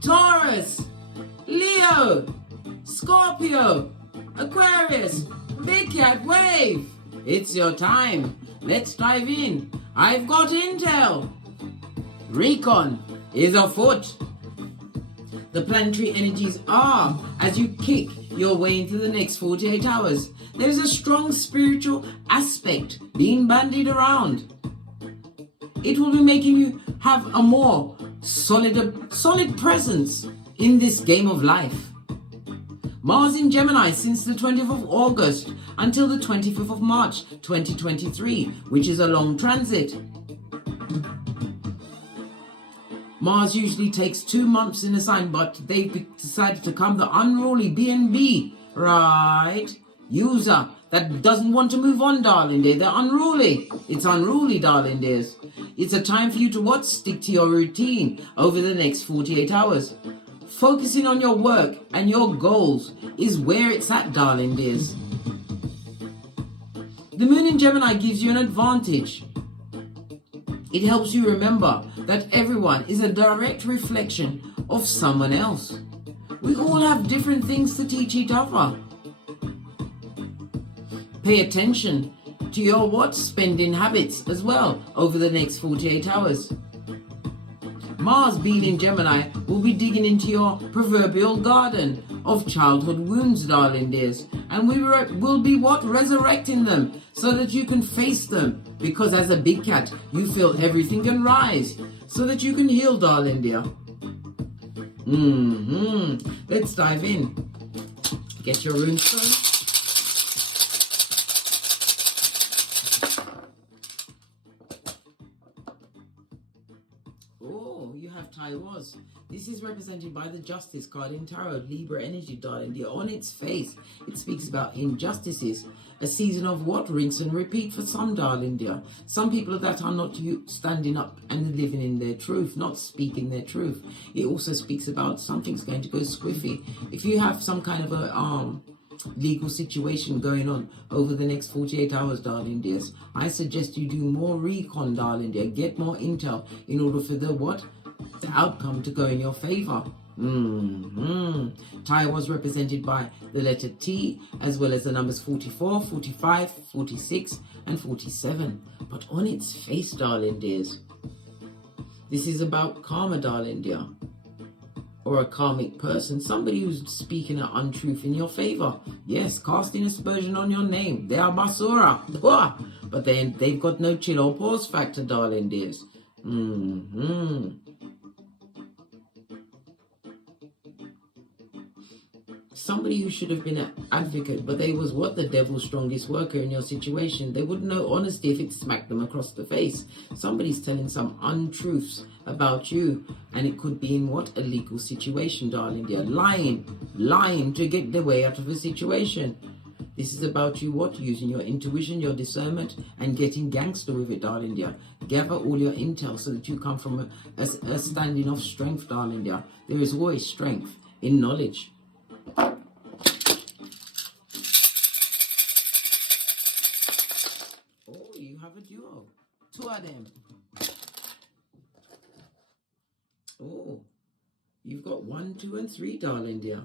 Taurus, Leo, Scorpio, Aquarius, Big Cat Wave. It's your time. Let's dive in. I've got intel. Recon is afoot. The planetary energies are as you kick your way into the next 48 hours. There's a strong spiritual aspect being bandied around. It will be making you have a more solid presence in this game of life. Mars in Gemini since the 20th of August until the 25th of March 2023, which is a long transit. Mars usually takes 2 months in a sign, but they've decided to come the unruly BNB, right? User that doesn't want to move on, darling dear. They're unruly. It's unruly, darling dears. It's a time for you to what? Stick to your routine over the next 48 hours. Focusing on your work and your goals is where it's at, darling dears. The moon in Gemini gives you an advantage. It helps you remember that everyone is a direct reflection of someone else. We all have different things to teach each other. Pay attention to your spending habits as well over the next 48 hours. Mars being in Gemini will be digging into your proverbial garden of childhood wounds, darling dears. And we will be resurrecting them so that you can face them. Because as a big cat, you feel everything can rise so that you can heal, darling dear. Let's dive in. Get your runestone. Oh, you have TAURUS. This is represented by the Justice card in Tarot, Libra energy, darling dear. On its face, it speaks about injustices. A season of rinse and repeat for some, darling dear. Some people that are not standing up and living in their truth, not speaking their truth. It also speaks about something's going to go squiffy. If you have some kind of a legal situation going on over the next 48 hours, darling dears, I suggest you do more recon, darling dear. Get more intel in order for the outcome to go in your favor. Tai was represented by the letter T as well as the numbers 44, 45, 46 and 47. But on its face, darling dears, this is about karma, darling dear. Or a karmic person, somebody who's speaking an untruth in your favor. Yes, casting aspersion on your name. They are basura. But then they've got no chill or pause factor, darling dears. Somebody who should have been an advocate, but they was the devil's strongest worker in your situation. They wouldn't know honesty if it smacked them across the face. Somebody's telling some untruths about you, and it could be in a legal situation, darling dear. Lying to get their way out of a situation. This is about you using your intuition, your discernment, and getting gangster with it, darling dear. Gather all your intel so that you come from a standing of strength, darling dear. There is always strength in knowledge. Oh, you have a duo. 2 of them. Oh, you've got 1, 2, and 3, darling dear.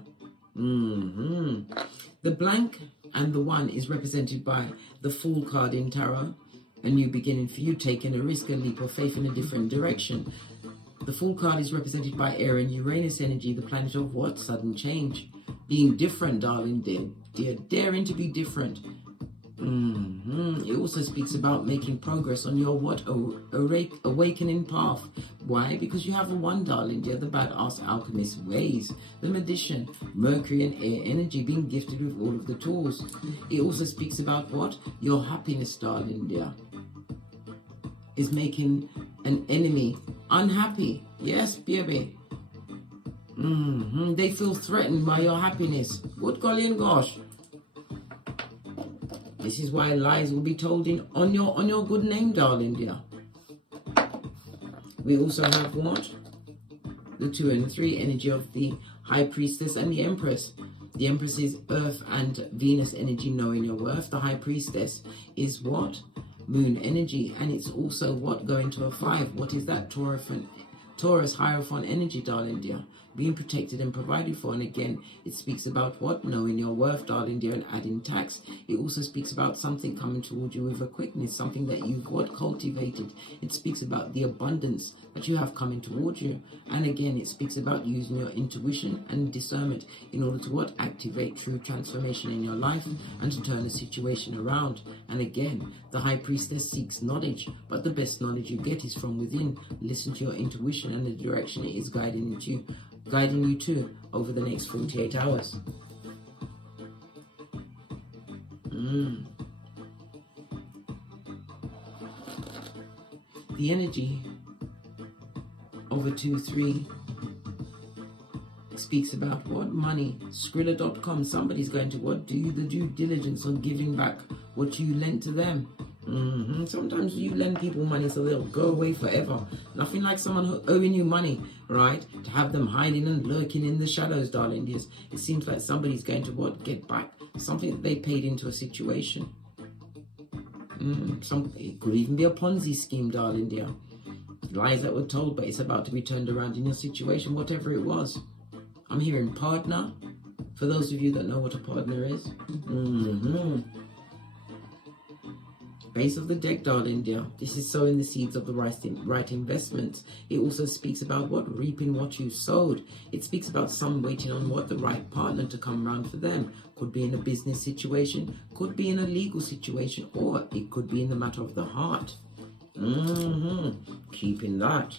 The blank and the 1 is represented by the Fool card in Tarot. A new beginning for you, taking a risk, a leap of faith in a different direction. The Fool card is represented by air and Uranus energy, the planet of sudden change. Being different, darling dear. Daring to be different. It also speaks about making progress on your awakening path. Why? Because you have a 1, darling dear, the badass alchemist ways, the magician, Mercury and air energy, being gifted with all of the tools. It also speaks about your happiness, darling dear, is making an enemy unhappy. Yes, baby. They feel threatened by your happiness. Good golly and gosh. This is why lies will be told on your good name, darling dear. We also have what? The 2 and 3 energy of the High Priestess and the Empress. The Empress is Earth and Venus energy, knowing your worth. The High Priestess is what? Moon energy. And it's also what? Going to a 5. What is that? Taurus Hierophant energy, darling dear. Being protected and provided for. And again, it speaks about what? Knowing your worth, darling dear, and adding tax. It also speaks about something coming towards you with a quickness, something that you've what? Cultivated. It speaks about the abundance that you have coming towards you. And again, it speaks about using your intuition and discernment in order to what? Activate true transformation in your life and to turn the situation around. And again, the High Priestess seeks knowledge, but the best knowledge you get is from within. Listen to your intuition and the direction it is guiding you to over the next 48 hours. The energy over 2-3 speaks about what? Money. Skrilla.com. Somebody's going to what? Do the due diligence on giving back what you lent to them. Sometimes you lend people money so they'll go away forever. Nothing like someone owing you money, right? To have them hiding and lurking in the shadows, darling. Yes, it seems like somebody's going to what? Get back something that they paid into a situation. It could even be a Ponzi scheme, darling dear. Lies that were told, but it's about to be turned around in your situation, whatever it was. I'm hearing partner. For those of you that know what a partner is. Base of the deck, darling dear. This is sowing the seeds of the right investments. It also speaks about what? Reaping what you sowed. It speaks about some waiting on what? The right partner to come around for them. Could be in a business situation, could be in a legal situation, or it could be in the matter of the heart. Keeping that.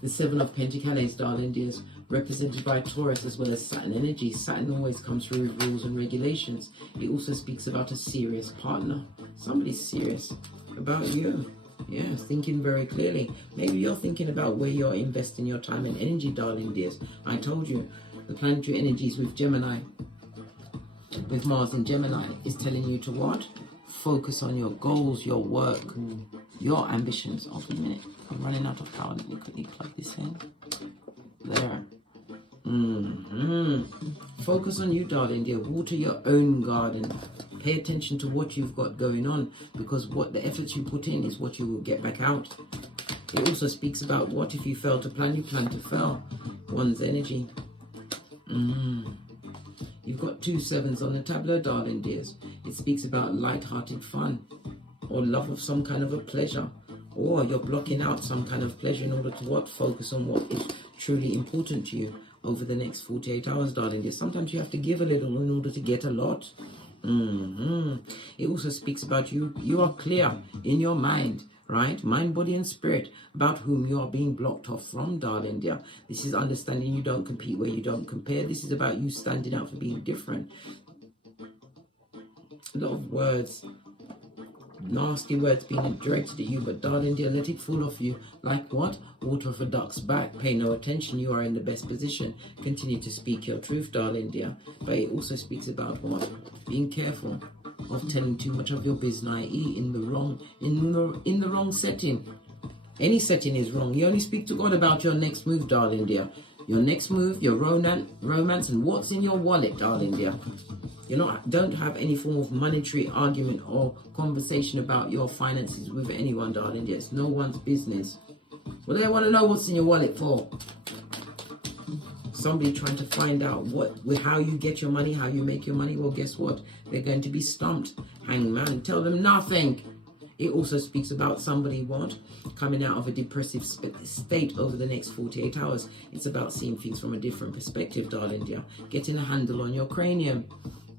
The 7 of Pentacles, darling dears, represented by Taurus as well as Saturn energy. Saturn always comes through with rules and regulations. It also speaks about a serious partner. Somebody's serious about you. Yes, thinking very clearly. Maybe you're thinking about where you're investing your time and energy, darling dears. I told you, the planetary energies with Gemini, with Mars in Gemini, is telling you to what? Focus on your goals, your work, your ambitions. Oh, wait a minute. I'm running out of power. Let me quickly plug this in. There. Focus on you, darling dear. Water your own garden. Pay attention to what you've got going on, because what the efforts you put in is what you will get back out. It also speaks about what if you fail to plan, you plan to fail. One's energy. You've got 2 7s on the tableau, darling dears. It speaks about light-hearted fun or love of some kind of a pleasure, or you're blocking out some kind of pleasure in order to what? Focus on what is truly important to you over the next 48 hours, darling dear. Sometimes you have to give a little in order to get a lot. It also speaks about you are clear in your mind, right? Mind, body and spirit, about whom you are being blocked off from, darling dear. This is understanding you don't compete where you don't compare. This is about you standing out for being different. A lot of words, nasty words being directed at you, but darling dear, let it fall off you like what? Water off a duck's back. Pay no attention. You are in the best position. Continue to speak your truth, darling dear. But it also speaks about what? Being careful of telling too much of your business, i.e. in the wrong setting. Any setting is wrong. You only speak to God about your next move, darling dear. Your next move, your romance, and what's in your wallet, darling dear. Don't have any form of monetary argument or conversation about your finances with anyone, darling dear. It's no one's business. Well, they want to know what's in your wallet for. Somebody trying to find out how you get your money, how you make your money. Well, guess what? They're going to be stumped. Hangman, tell them nothing. It also speaks about somebody what? Coming out of a depressive state over the next 48 hours. It's about seeing things from a different perspective, darling dear. Getting a handle on your cranium.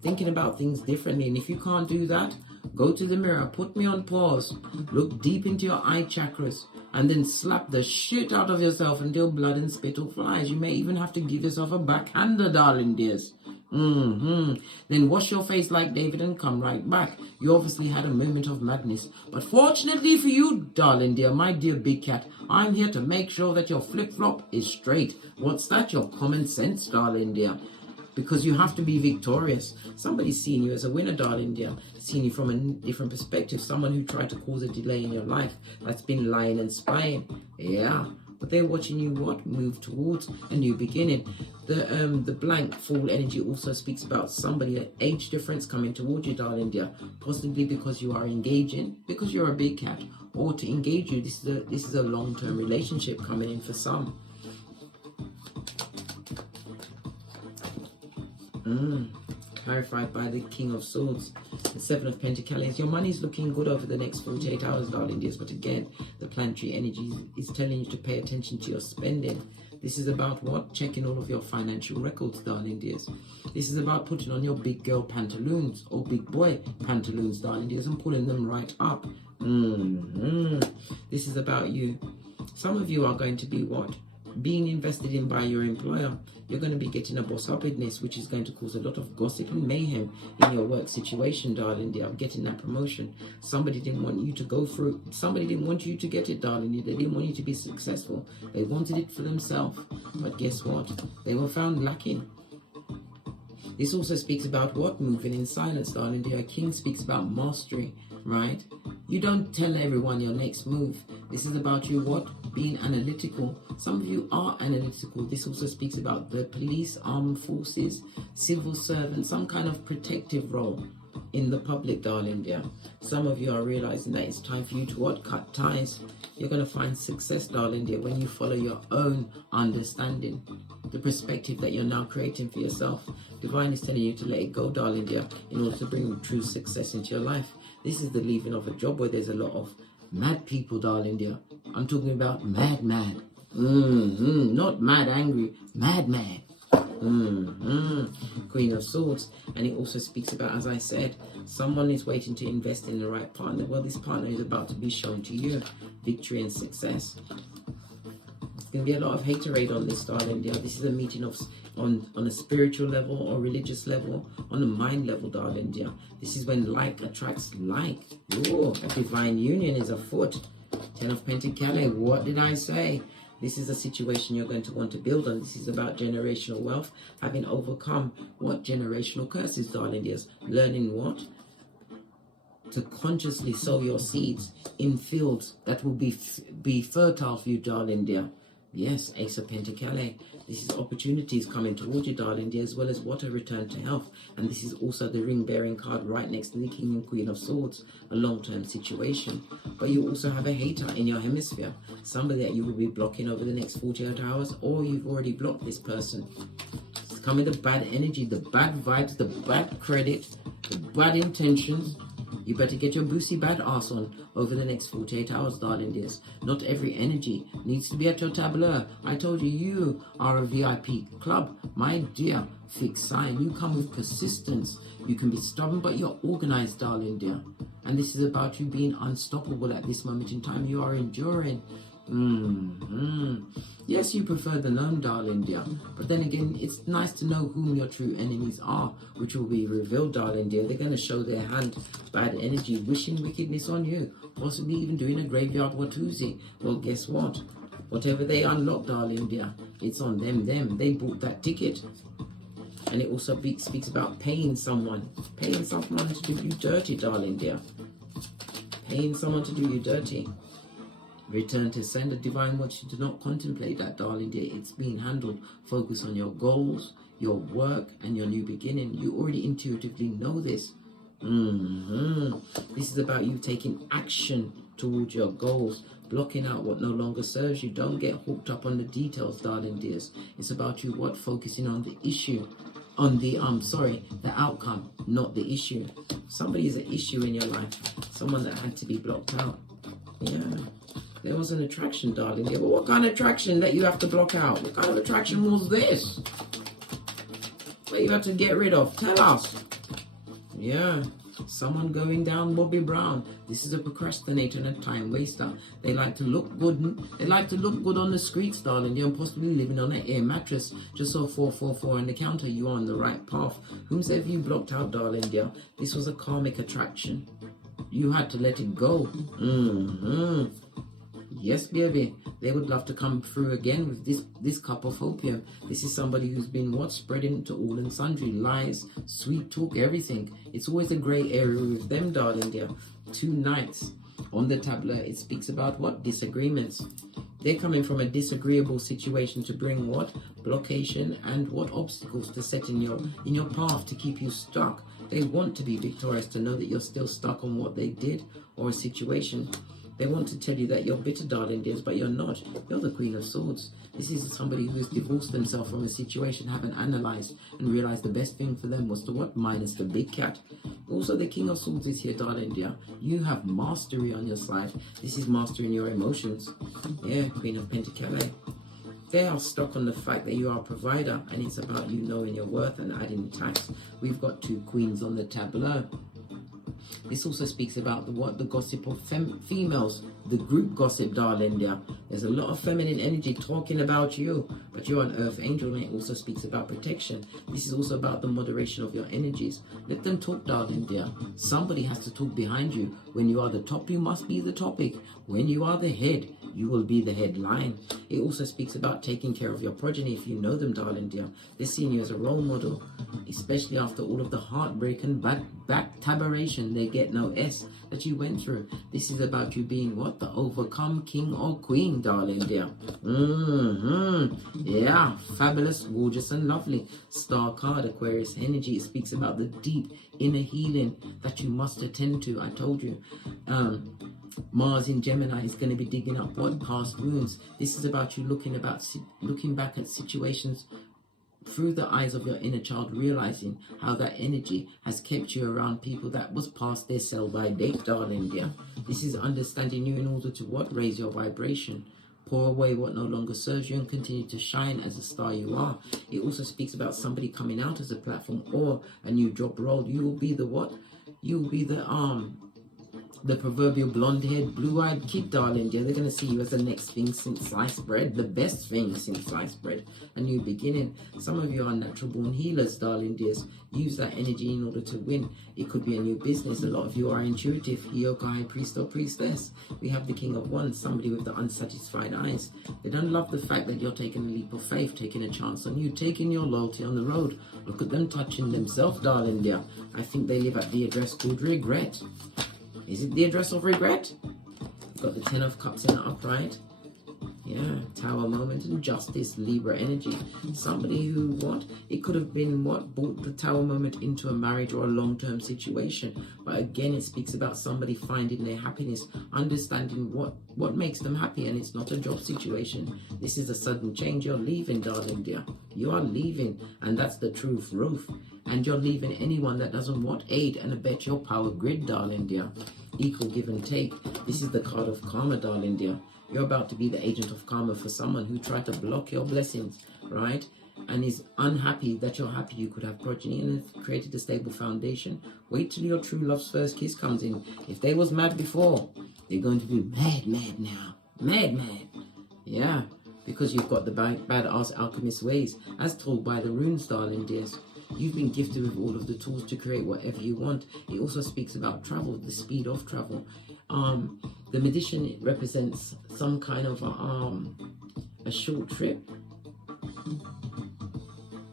Thinking about things differently. And if you can't do that, go to the mirror, put me on pause, look deep into your eye chakras, and then slap the shit out of yourself until blood and spittle flies. You may even have to give yourself a backhander, darling dears. Then wash your face like David and come right back. You obviously had a moment of madness. But fortunately for you, darling dear, my dear big cat, I'm here to make sure that your flip-flop is straight. What's that? Your common sense, darling dear. Because you have to be victorious. Somebody's seeing you as a winner, darling dear. Seeing you from a different perspective. Someone who tried to cause a delay in your life. That's been lying and spying. Yeah. But they're watching you what? Move towards a new beginning. The blank full energy also speaks about somebody, an age difference coming towards you, darling dear. Possibly because you are engaging, because you're a big cat. Or to engage you, this is a long-term relationship coming in for some. Clarified by the King of Swords, the Seven of Pentacles. Your money's looking good over the next 48 hours, darling dears. But again, the planetary energy is telling you to pay attention to your spending. This is about what? Checking all of your financial records, darling dears. This is about putting on your big girl pantaloons or big boy pantaloons, darling dears, and pulling them right up. This is about you. Some of you are going to be what? Being invested in by your employer. You're going to be getting a boss-uppedness, which is going to cause a lot of gossip and mayhem in your work situation, darling dear. Getting that promotion. Somebody didn't want you to go through. Somebody didn't want you to get it, darling dear. They didn't want you to be successful. They wanted it for themselves. But guess what? They were found lacking. This also speaks about what? Moving in silence, darling dear. A king speaks about mastery, right? You don't tell everyone your next move. This is about you what? Being analytical. Some of you are analytical. This also speaks about the police, armed forces, civil servants, some kind of protective role in the public, darling dear. Some of you are realizing that it's time for you to what? Cut ties. You're going to find success, darling dear, when you follow your own understanding, the perspective that you're now creating for yourself. Divine is telling you to let it go, darling dear, in order to bring true success into your life. This is the leaving of a job where there's a lot of mad people, darling dear. I'm talking about mad. Not mad angry, mad. Queen of Swords. And it also speaks about, as I said, someone is waiting to invest in the right partner. Well, this partner is about to be shown to you. Victory and success. There's going to be a lot of haterade on this, darling dear. This is a meeting of on a spiritual level or religious level, on a mind level, darling dear. This is when like attracts like. Ooh, a divine union is afoot. 10 of Pentacles. What did I say? This is a situation you're going to want to build on. This is about generational wealth, having overcome what? Generational curses, darling dears. Learning what? To consciously sow your seeds in fields that will be fertile for you, darling dear. Yes, Ace of Pentacles. This is opportunities coming towards you, darling dear, as well as what? A return to health. And this is also the ring-bearing card right next to the King and Queen of Swords, a long-term situation. But you also have a hater in your hemisphere, somebody that you will be blocking over the next 48 hours, or you've already blocked this person. It's coming the bad energy, the bad vibes, the bad credit, the bad intentions. You better get your boosie bad ass on over the next 48 hours, darling dears. Not every energy needs to be at your tableau. I told you, you are a VIP club. My dear, fixed sign. You come with persistence. You can be stubborn, but you're organized, darling dear. And this is about you being unstoppable at this moment in time. You are enduring. Yes, you prefer the known, darling dear. But then again, it's nice to know whom your true enemies are, which will be revealed, darling dear. They're going to show their hand, bad energy, wishing wickedness on you, possibly even doing a graveyard Watusi. Well, guess what? Whatever they unlock, darling dear, it's on them. They bought that ticket. And it also speaks about paying someone to do you dirty, darling dear. Paying someone to do you dirty. Return to sender. Divine wants you to not contemplate that, darling dear. It's being handled. Focus on your goals, your work, and your new beginning. You already intuitively know this. This is about you taking action towards your goals, blocking out what no longer serves you. Don't get hooked up on the details, darling dears. It's about you what? Focusing on the issue, on the the outcome, not the issue. Somebody is an issue in your life, someone that had to be blocked out. Yeah. There was an attraction, darling. Yeah, but what kind of attraction that you have to block out? What kind of attraction was this? What you have to get rid of? Tell us. Yeah. Someone going down Bobby Brown. This is a procrastinator and a time waster. They like to look good. They like to look good on the streets, darling. You're possibly living on an air mattress. Just saw 444 on the counter. You are on the right path. Whomsoever you blocked out, darling, dear. This was a karmic attraction. You had to let it go. Yes, baby. They would love to come through again with this cup of opium. This is somebody who's been spreading to all and sundry, lies, sweet talk, everything. It's always a grey area with them, darling dear. 2 knights on the tableau. It speaks about what? Disagreements. They're coming from a disagreeable situation to bring what? Blockation and what? Obstacles to set in your path to keep you stuck. They want to be victorious, to know that you're still stuck on what they did or a situation. They want to tell you that you're bitter, darling dears, but you're not. You're the Queen of Swords. This is somebody who has divorced themselves from a situation, haven't analysed and realised the best thing for them was to what? Minus the big cat. Also, the King of Swords is here, darling dear. You have mastery on your side. This is mastering your emotions. Yeah, Queen of Pentacles. They are stuck on the fact that you are a provider, and it's about you knowing your worth and adding tax. We've got 2 queens on the tableau. This also speaks about the gossip of females, the group gossip, darling dear. There's a lot of feminine energy talking about you, but you're an earth angel, and it also speaks about protection. This is also about the moderation of your energies. Let them talk, darling dear. Somebody has to talk behind you. When you are the top, you must be the topic. When you are the head, you will be the headline. It also speaks about taking care of your progeny if you know them, darling dear. They're seeing you as a role model, especially after all of the heartbreak and back-tabaration, they get no S, that you went through. This is about you being what? The overcome king or queen, darling dear. Yeah, fabulous, gorgeous and lovely. Star card, Aquarius energy. It speaks about the deep inner healing that you must attend to. I told you. Mars in Gemini is going to be digging up what? Past wounds. This is about you looking back at situations through the eyes of your inner child, realizing how that energy has kept you around people that was past their sell-by date, darling dear. This is understanding you in order to what? Raise your vibration. Pour away what no longer serves you and continue to shine as a star you are. It also speaks about somebody coming out as a platform or a new job role. You will be the what? You will be the proverbial blonde-haired, blue-eyed kid, darling dear. They're going to see you as the next thing since sliced bread, the best thing since sliced bread, a new beginning. Some of you are natural-born healers, darling dears. Use that energy in order to win. It could be a new business. A lot of you are intuitive, HEYOKA High Priest or Priestess. We have the King of Wands, somebody with the unsatisfied eyes. They don't love the fact that you're taking a leap of faith, taking a chance on you, taking your loyalty on the road. Look at them touching themselves, darling dear. I think they live at the address called regret. Is it the address of regret? You've got the 10 of Cups in the upright. Yeah, Tower moment and Justice, Libra energy. Somebody who, what? It could have been, what? Brought the Tower moment into a marriage or a long-term situation. But again, it speaks about somebody finding their happiness, understanding what makes them happy, and it's not a job situation. This is a sudden change. You're leaving, darling dear. You are leaving, and that's the truth, Ruth. And you're leaving anyone that doesn't what? Aid and abet your power grid, darling dear. Equal give and take. This is the card of karma, darling dear. You're about to be the agent of karma for someone who tried to block your blessings, right? And is unhappy that you're happy you could have progeny and have created a stable foundation. Wait till your true love's first kiss comes in. If they was mad before, they're going to be mad now. Mad. Yeah, because you've got the badass alchemist ways, as told by the runes, darling dears. You've been gifted with all of the tools to create whatever you want. It also speaks about travel, the speed of travel. The magician, it represents some kind of a short trip.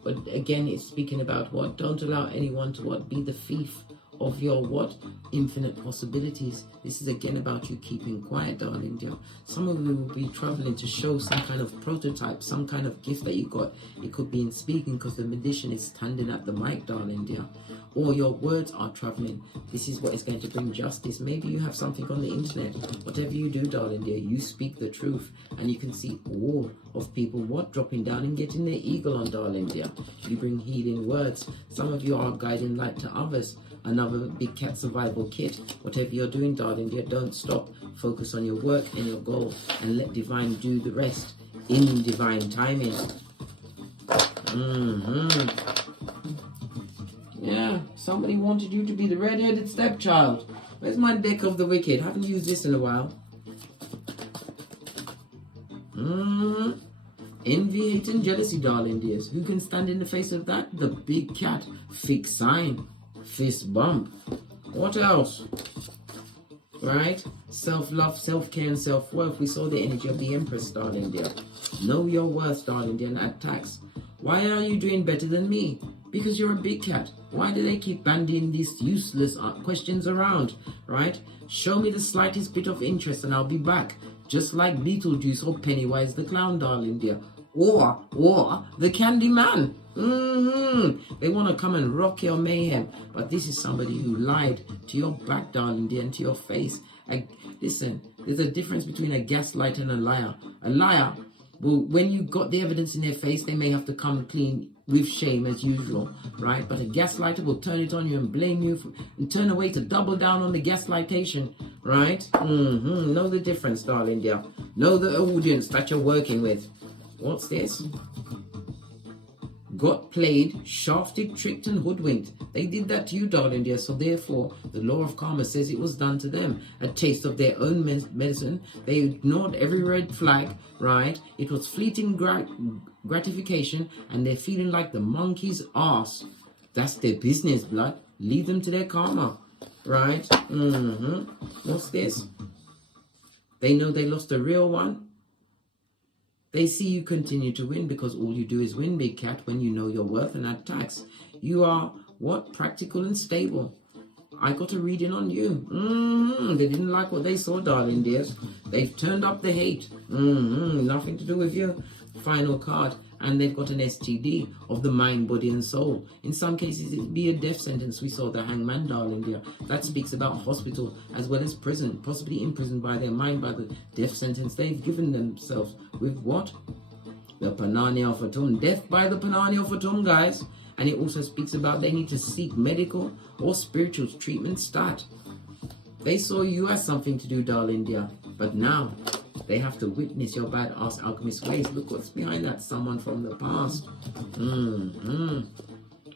But again, it's speaking about what? Don't allow anyone to what? Be the thief of your what? Infinite possibilities. This is again about you keeping quiet, darling dear. Some of you will be traveling to show some kind of prototype, some kind of gift that you got. It could be in speaking because the magician is standing at the mic, darling dear. Or your words are traveling. This is what is going to bring justice. Maybe you have something on the internet. Whatever you do, darling dear, you speak the truth. And you can see all of people what? Dropping down and getting their eagle on, darling dear. You bring healing words. Some of you are guiding light to others. Another big cat survival kit. Whatever you're doing, darling dear, don't stop. Focus on your work and your goal and let divine do the rest in divine timing. Yeah, somebody wanted you to be the red-headed stepchild. Where's my deck of the wicked? Haven't used this in a while. Envy, hate, and jealousy, darling dears. Who can stand in the face of that? The big cat. Fixed sign. Fist bump. What else? Right? Self-love, self-care, and self-worth. We saw the energy of the Empress, darling dear. Know your worth, darling dear, and attacks. Why are you doing better than me? Because you're a big cat. Why do they keep bandying these useless questions around? Right? Show me the slightest bit of interest and I'll be back. Just like Beetlejuice or Pennywise the Clown, darling dear. Or the Candy Man. They want to come and rock your mayhem. But this is somebody who lied to your back, darling dear, and to your face. Listen, there's a difference between a gaslighter and a liar. A liar, well, when you got the evidence in their face, they may have to come clean with shame as usual, right? But a gaslighter will turn it on you and blame you and turn away to double down on the gaslightation, right? Know the difference, darling dear. Know the audience that you're working with. What's this? Got played, shafted, tricked, and hoodwinked. They did that to you, darling dear, so therefore the law of karma says it was done to them. A taste of their own medicine. They ignored every red flag, right? It was fleeting gratification, and they're feeling like the monkey's ass. That's their business, blood. Leave them to their karma, right? What's this? They know they lost a real one. They see you continue to win because all you do is win, big cat, when you know your worth and attacks. You are, what? Practical and stable. I got a reading on you. They didn't like what they saw, darling dears. They've turned up the hate. Nothing to do with you. Final card. And they've got an STD of the mind, body, and soul. In some cases, it'd be a death sentence. We saw the hangman, darling dear. That speaks about hospital as well as prison. Possibly imprisoned by their mind by the death sentence they've given themselves. With what? The Panani of Atum. Death by the Panani of Atum, guys. And it also speaks about they need to seek medical or spiritual treatment stat. They saw you as something to do, darling dear. But now, they have to witness your badass alchemist ways. Look what's behind that. Someone from the past.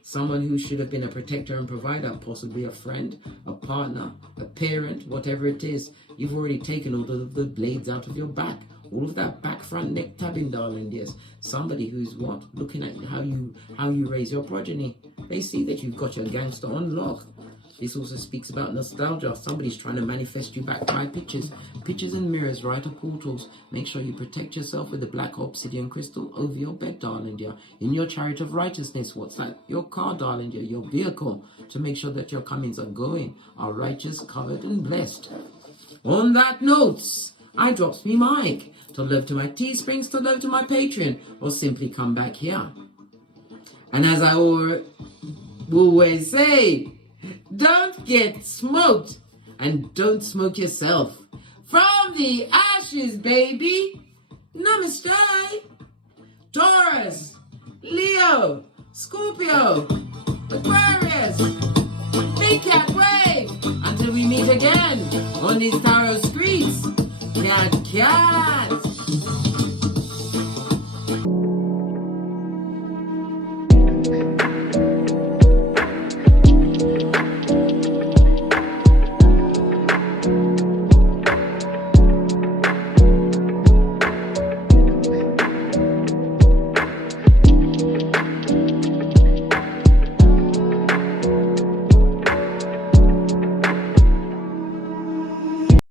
Someone who should have been a protector and provider. Possibly a friend, a partner, a parent, whatever it is. You've already taken all of the blades out of your back. All of that back, front, neck tabbing, darling dears. Somebody who's what? Looking at how you raise your progeny. They see that you've got your gangster on lock. This also speaks about nostalgia. Somebody's trying to manifest you back by pictures. Pictures and mirrors, right, or portals. Make sure you protect yourself with the black obsidian crystal over your bed, darling dear. In your chariot of righteousness, what's that? Your car, darling dear, your vehicle. To make sure that your comings are righteous, covered, and blessed. On that note, I drops me mic. To love to my Teesprings, to love to my Patreon, or simply come back here. And as I always say, don't get smoked, and don't smoke yourself. From the ashes, baby. Namaste. Taurus, Leo, Scorpio, Aquarius, Big Cat Wave. Until we meet again on these tarot streets. Cat.